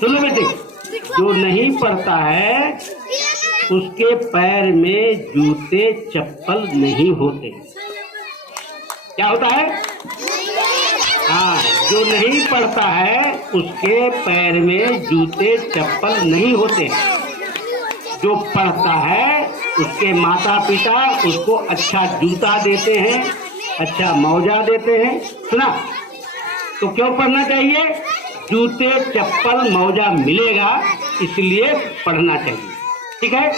सुनो बेटे, जो नहीं पढ़ता है उसके पैर में जूते चप्पल नहीं होते। क्या होता है? हाँ, जो नहीं पढ़ता है उसके पैर में जूते चप्पल नहीं होते। जो पढ़ता है उसके माता पिता उसको अच्छा जूता देते हैं, अच्छा मौजा देते हैं। सुना? तो क्यों पढ़ना चाहिए? जूते चप्पल मौजा मिलेगा इसलिए पढ़ना चाहिए। ठीक है?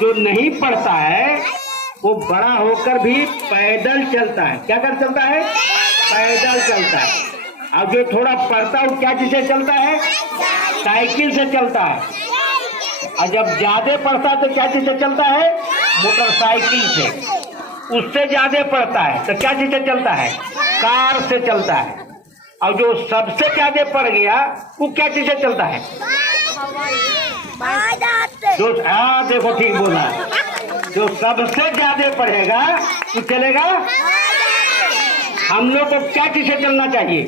जो नहीं पढ़ता है वो बड़ा होकर भी पैदल चलता है। क्या कर चलता है? पैदल चलता है। और जो थोड़ा पढ़ता है वो क्या चीज से चलता है? साइकिल से चलता है। और जब ज्यादा पढ़ता है तो क्या चीज से चलता है? मोटरसाइकिल से। उससे ज्यादा पढ़ता है तो क्या चीज से चलता है? कार से चलता है। और जो सबसे ज्यादा पढ़ गया वो क्या चीज से चलता है? जो देखो ठीक बोला, जो सबसे ज्यादा पढ़ेगा वो चलेगा। हम लोग को क्या चीज से चलना चाहिए?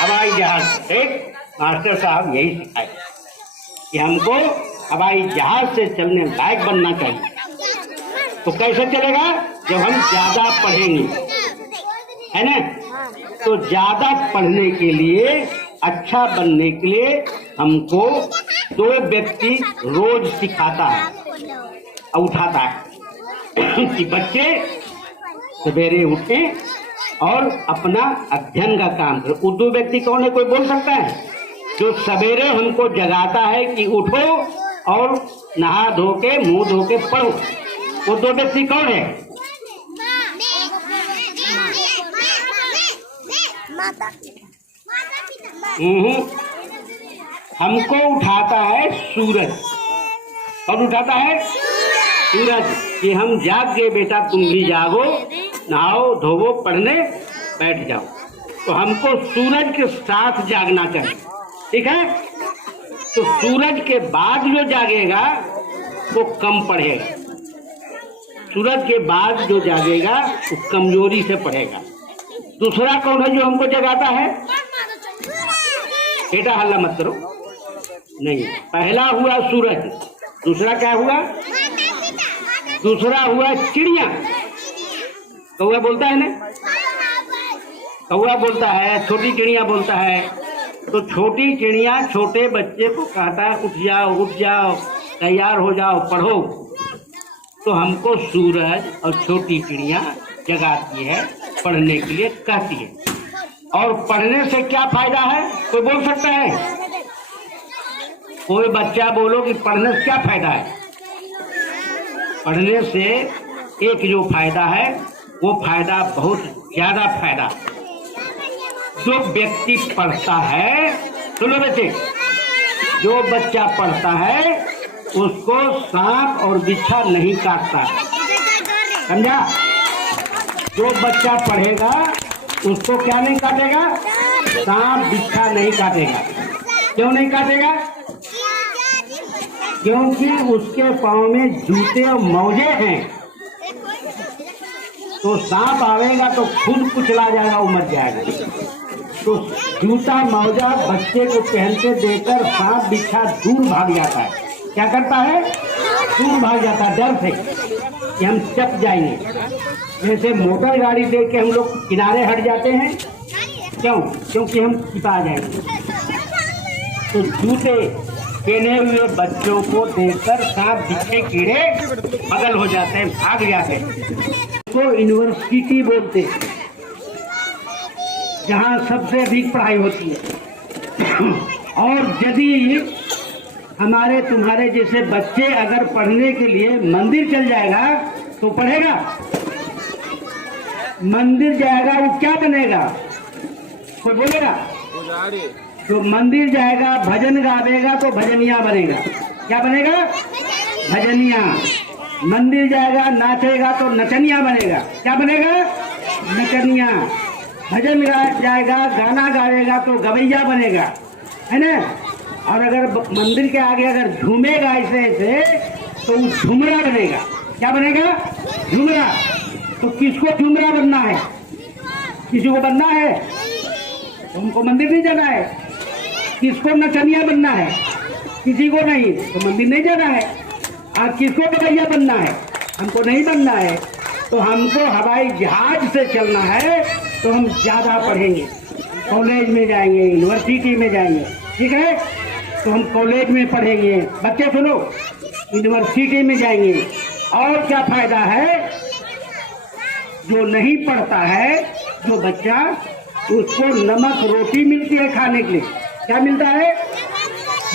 हवाई जहाज। एक मास्टर साहब यही सिखाए कि हमको हवाई जहाज से चलने लायक बनना चाहिए। तो कैसे चलेगा? जब हम ज्यादा पढ़ेंगे, है ना? तो ज्यादा पढ़ने के लिए, अच्छा बनने के लिए हमको दो व्यक्ति रोज सिखाता है और उठाता है कि बच्चे सवेरे उठे और अपना अध्ययन का काम करें। वो दो व्यक्ति कौन है? कोई बोल सकता है? जो सवेरे हमको जगाता है कि उठो और नहा धो के मुंह धो के पढ़ो, वो दो व्यक्ति कौन है? हमको उठाता है सूरज। कौन उठाता है? सूरज। कि हम जाग गए बेटा, तुम भी जागो, नहाओ धोवो, पढ़ने बैठ जाओ। तो हमको सूरज के साथ जागना चाहिए। ठीक है? तो सूरज के बाद जो जागेगा वो कम पढ़ेगा। सूरज के बाद जो जागेगा वो कमजोरी से पढ़ेगा। दूसरा कौन है जो हमको जगाता है? बेटा हल्ला मत करो। नहीं, पहला हुआ सूरज, दूसरा क्या हुआ? दूसरा हुआ चिड़िया। कौआ बोलता है ना? कौआ बोलता है, छोटी चिड़िया बोलता है। तो छोटी चिड़िया छोटे बच्चे को कहता है उठ जाओ, उठ जाओ, तैयार हो जाओ, पढ़ो। तो हमको सूरज और छोटी चिड़िया जगाती है, पढ़ने के लिए कहती है। और पढ़ने से क्या फायदा है? कोई बोल सकता है? कोई बच्चा बोलो कि पढ़ने से क्या फायदा है? पढ़ने से एक जो फायदा है वो फायदा बहुत ज्यादा फायदा। जो व्यक्ति पढ़ता है, सुनो बच्चे, जो बच्चा पढ़ता है उसको सांप और बिच्छा नहीं काटता। समझा? जो बच्चा पढ़ेगा उसको क्या नहीं काटेगा? सांप बिच्छा नहीं काटेगा। क्यों नहीं काटेगा? क्योंकि उसके पाँव में जूते और मौजे हैं। तो सांप आवेगा तो खुद कुचला जाएगा, वो मर जाएगा। तो जूता मौजा बच्चे को पहनते देकर सांप बिच्छा दूर भाग जाता है। क्या करता है? दूर भाग जाता है डर से कि हम चप जाएंगे। जैसे मोटर गाड़ी देख के हम लोग किनारे हट जाते हैं। क्यों? क्योंकि हम छिपा जाएंगे। तो जूते पहने हुए बच्चों को देखकर सांप बिच्छे कीड़े पागल हो जाते हैं, भाग जाते हैं। तो यूनिवर्सिटी बोलते हैं, जहाँ सबसे अधिक पढ़ाई होती है। और यदि हमारे तुम्हारे जैसे बच्चे अगर पढ़ने के लिए मंदिर चल जाएगा तो पढ़ेगा? मंदिर जाएगा वो क्या बनेगा? कोई बोलेगा? जो मंदिर जाएगा भजन गावेगा तो भजनिया बनेगा। क्या बनेगा? भजनिया। मंदिर जाएगा नाचेगा तो नचनिया बनेगा। क्या बनेगा? नचनिया। भजन जाएगा गाना गाएगा तो गवैया बनेगा, है ना? और अगर मंदिर के आगे अगर झूमेगा ऐसे ऐसे तो झुमरा बनेगा। क्या बनेगा? झुमरा। तो किसको झुमरा बनना है? किसी को बनना है? तो हमको मंदिर नहीं जाना है, किसको नचनिया बनना है? किसी को नहीं, तो मंदिर नहीं जाना है। आज किसको गवैया बनना है? हमको नहीं बनना है। तो हमको हवाई जहाज से चलना है, तो हम ज़्यादा पढ़ेंगे, कॉलेज में जाएंगे, यूनिवर्सिटी में जाएंगे, ठीक है? तो हम कॉलेज में पढ़ेंगे, बच्चे सुनो, यूनिवर्सिटी में जाएंगे। और क्या फायदा है? जो नहीं पढ़ता है जो बच्चा, उसको नमक रोटी मिलती है खाने के लिए। क्या मिलता है?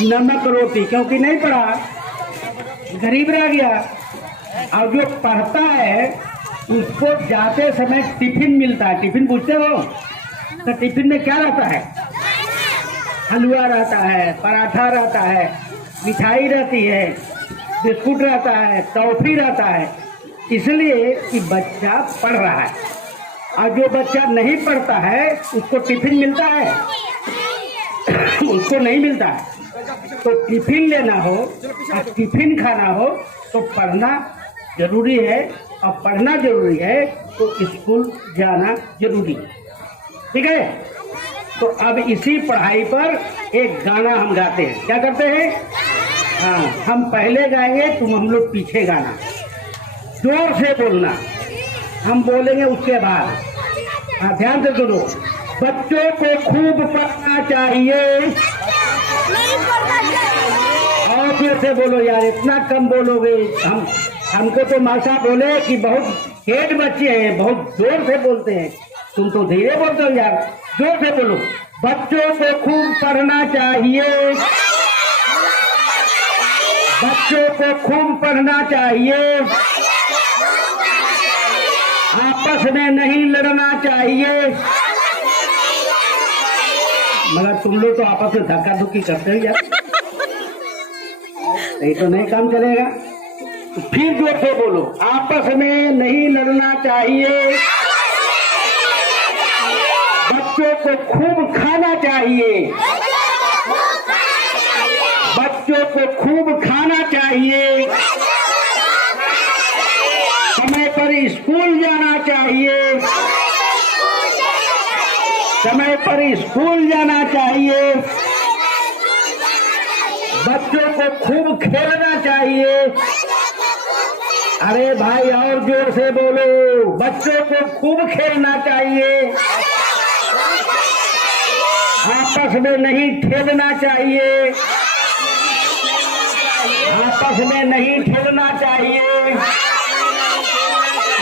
नमक रोटी, क्योंकि नहीं पढ़ा, गरीब रह गया। और जो पढ़ता है उसको जाते समय टिफिन मिलता है। टिफिन पूछते हो तो टिफिन में क्या रहता है? हलवा रहता है, पराठा रहता है, मिठाई रहती है, बिस्कुट रहता है, टॉफी रहता है, इसलिए कि बच्चा पढ़ रहा है। और जो बच्चा नहीं पढ़ता है उसको टिफिन मिलता है? उसको नहीं मिलता है। तो टिफिन लेना हो और टिफिन खाना हो तो पढ़ना जरूरी है, और पढ़ना जरूरी है तो स्कूल जाना जरूरी है, ठीक है? तो अब इसी पढ़ाई पर एक गाना हम गाते हैं। क्या करते हैं? हाँ, हम पहले गाएंगे, तुम हम लोग पीछे गाना, जोर से बोलना, हम बोलेंगे उसके बाद। हाँ, ध्यान से सुनो। बच्चों को खूब पढ़ना चाहिए। और फिर से बोलो यार, इतना कम बोलोगे। हमको तो मासा बोले कि बहुत हेड बच्चे हैं, बहुत जोर से बोलते हैं, तुम तो धीरे बोलते हो यार, जोर से बोलो। बच्चों को खूब पढ़ना चाहिए। बच्चों को खूब पढ़ना चाहिए। आपस में नहीं लड़ना चाहिए। मगर तुम लोग तो आपस में धक्का धुक्की करते हो यार, नहीं तो नहीं काम चलेगा। तो फिर जोर से बोलो, आपस में नहीं लड़ना चाहिए। बच्चों को खूब खाना चाहिए। बच्चों को खूब खाना चाहिए। समय पर स्कूल जाना चाहिए। समय पर स्कूल जाना चाहिए। बच्चों को खूब खेलना चाहिए। अरे भाई और जोर से बोलो, बच्चों को खूब खेलना चाहिए। आपस में नहीं खेलना चाहिए। आपस में नहीं खेलना चाहिए।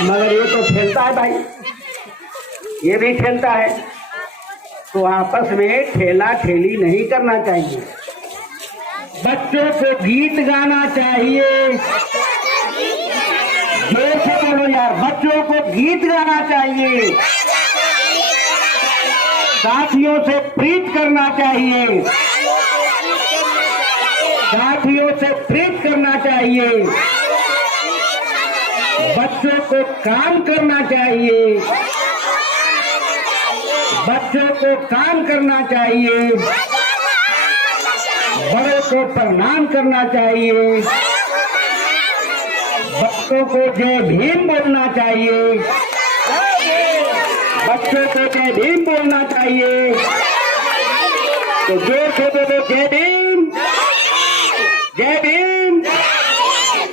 मगर ये तो खेलता है भाई, ये भी खेलता है। तो आपस में ठेला ठेली नहीं करना चाहिए। बच्चों को गीत गाना चाहिए। जोर से बोलो यार, बच्चों को गीत गाना चाहिए। साथियों से प्रीत करना चाहिए। साथियों से प्रीत करना चाहिए। बच्चों को काम करना चाहिए। बच्चों को काम करना चाहिए। बड़ों को प्रणाम करना चाहिए। बच्चों को जय भीम बोलना चाहिए। बच्चों को जय भीम बोलना चाहिए। तो जोर से बोलो, जय भीम, जय भीम,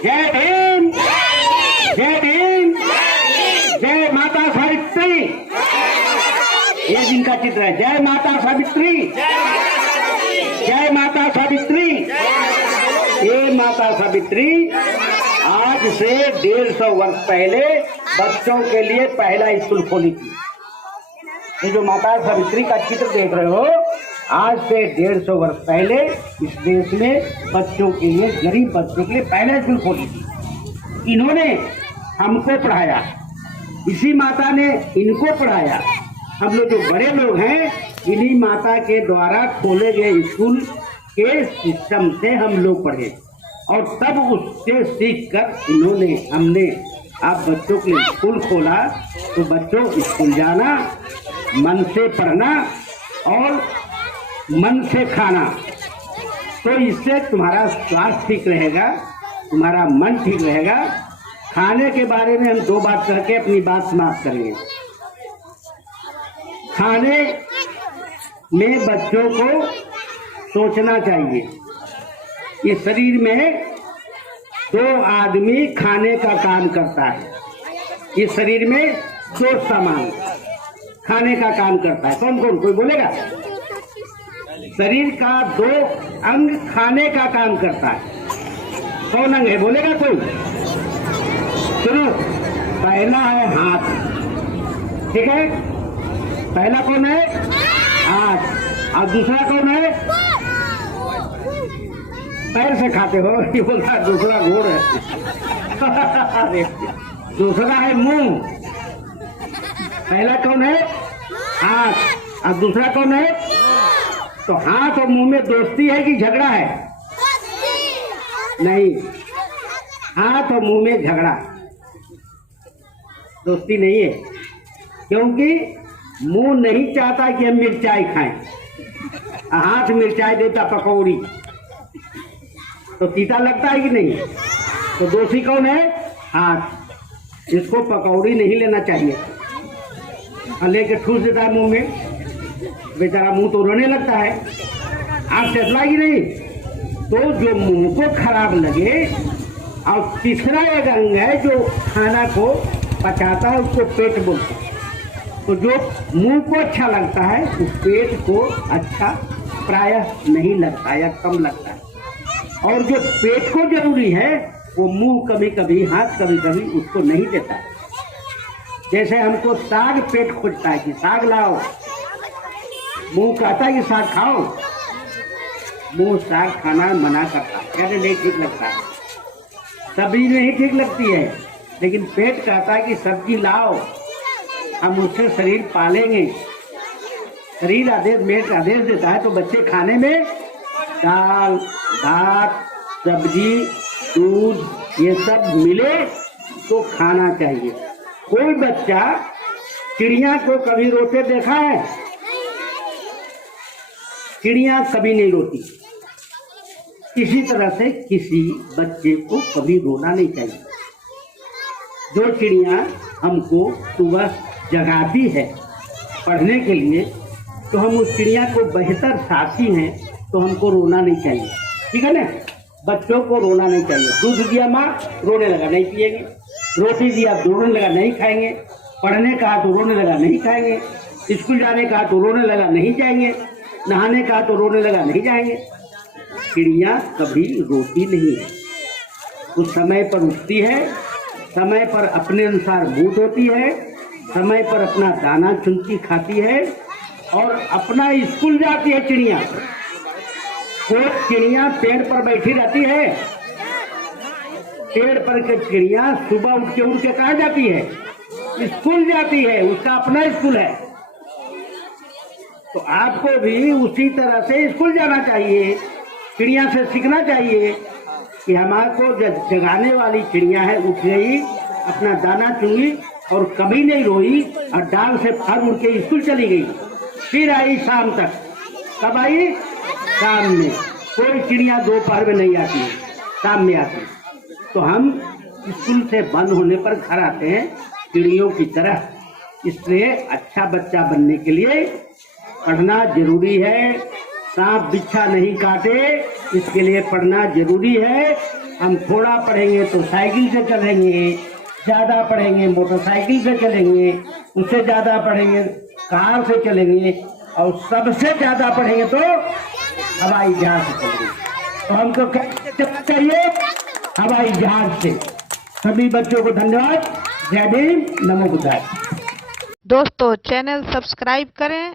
जय भीम, जय भीम, जय माता सावित्री। ये जिनका चित्र है, जय माता सावित्री, जय माता सावित्री। ये माता सावित्री आज से 150 वर्ष पहले बच्चों के लिए पहला स्कूल खोली थी। ये जो माता सावित्री का चित्र देख रहे हो, आज से 150 वर्ष पहले इस देश में बच्चों के लिए, गरीब बच्चों के लिए पहला स्कूल खोली थी। इन्होंने हमको पढ़ाया, इसी माता ने इनको पढ़ाया। हम लोग जो बड़े लोग हैं, इन्हीं माता के द्वारा खोले गए स्कूल के सिस्टम से हम लोग पढ़े, और तब उससे सीखकर इन्होंने, हमने आप बच्चों के लिए स्कूल खोला। तो बच्चों, स्कूल जाना, मन से पढ़ना और मन से खाना, तो इससे तुम्हारा स्वास्थ्य ठीक रहेगा, तुम्हारा मन ठीक रहेगा। खाने के बारे में हम 2 बात करके अपनी बात समाप्त करेंगे। खाने में बच्चों को सोचना चाहिए। ये शरीर में 2 आदमी खाने का काम करता है। ये शरीर में 2 सामान खाने का काम करता है। कौन कौन, कोई बोलेगा? शरीर का 2 अंग खाने का काम करता है। कौन अंग है, बोलेगा कोई? सुनो, पहला है हाथ, ठीक है? पहला कौन है? हाथ। और दूसरा कौन है? पैर से खाते हो, ये बोलता दूसरा घोड़ है। दूसरा है मुंह। पहला कौन है? हाथ। और दूसरा कौन है? तो हाथ और मुंह में दोस्ती है कि झगड़ा है? नहीं, हाथ और मुंह में झगड़ा, दोस्ती नहीं है। क्योंकि मुंह नहीं चाहता कि हम मिर्चाई खाएं, हाथ मिर्चाई देता पकौड़ी, तो तीता लगता है कि नहीं? तो दोषी कौन है? हाथ। इसको पकौड़ी नहीं लेना चाहिए और लेके ठूस देता है मुंह में, बेचारा मुंह तो रोने लगता है। आप चटला कि नहीं? तो जो मुंह को खराब लगे, और तीसरा एक अंग है जो खाना को पचाता है, उसको पेट बोलते हैं। तो जो मुंह को अच्छा लगता है उस पेट को अच्छा प्रायः नहीं लगता या कम लगता है। और जो पेट को जरूरी है वो मुंह कभी कभी, हाथ कभी कभी उसको नहीं देता है। जैसे हमको साग पेट खोजता है कि साग लाओ, मुंह कहता है कि साग खाओ, मुंह साग खाना मना करता है, कहते नहीं ठीक लगता है, सब्जी नहीं ठीक लगती है। लेकिन पेट कहता है कि सब्जी लाओ, हम उससे शरीर पालेंगे। शरीर आदेश, पेट आदेश देता है। तो बच्चे खाने में दाल, भात, सब्जी, दूध ये सब मिले तो खाना चाहिए। कोई बच्चा चिड़िया को कभी रोते देखा है? चिड़िया कभी नहीं रोती। इसी तरह से किसी बच्चे को कभी रोना नहीं चाहिए। जो चिड़िया हमको सुबह जगाती है पढ़ने के लिए, तो हम उस चिड़िया को बेहतर साथी हैं, तो हमको रोना नहीं चाहिए, ठीक है ना? बच्चों को रोना नहीं चाहिए। दूध दिया माँ, रोने लगा नहीं पिएंगे। रोटी दिया तो रोने लगा नहीं खाएंगे। पढ़ने कहा तो रोने लगा नहीं खाएंगे। स्कूल जाने कहा तो रोने लगा नहीं जाएंगे। नहाने कहा तो रोने लगा नहीं जाएंगे। चिड़िया कभी रोती नहीं है, उस समय पर उठती है, समय पर अपने अनुसार बूट होती है, समय पर अपना दाना चुनती खाती है और अपना स्कूल जाती है। चिड़िया कोई चिड़िया पेड़ पर बैठी रहती है, पेड़ पर के चिड़िया सुबह उठ के कहाँ जाती है? स्कूल जाती है, उसका अपना स्कूल है। तो आपको भी उसी तरह से स्कूल जाना चाहिए, चिड़िया से सीखना चाहिए कि हमारे को जगाने वाली चिड़िया है, उठ गई, अपना दाना चुंगी और कभी नहीं रोई और डाल से फर उड़ के स्कूल चली गई, फिर आई शाम तक। कब आई? शाम में। कोई चिड़िया दोपहर में नहीं आती है, शाम में आती है। तो हम स्कूल से बंद होने पर घर आते हैं चिड़ियों की तरह। इसलिए अच्छा बच्चा बनने के लिए पढ़ना जरूरी है। सांप बिच्छा नहीं काटे, इसके लिए पढ़ना जरूरी है। हम थोड़ा पढ़ेंगे तो साइकिल से चलेंगे, ज़्यादा पढ़ेंगे मोटरसाइकिल से चलेंगे, उससे ज़्यादा पढ़ेंगे कार से चलेंगे, और सबसे ज़्यादा पढ़ेंगे तो हवाई जहाज से चलेंगे। तो हमको चलना चाहिए हवाई जहाज से। सभी बच्चों को धन्यवाद। जय भीम, नमो बुद्धाय। दोस्तों, चैनल सब्सक्राइब करें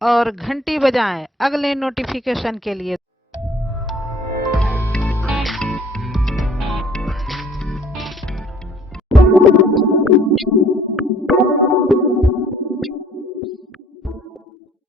और घंटी बजाएं अगले नोटिफिकेशन के लिए।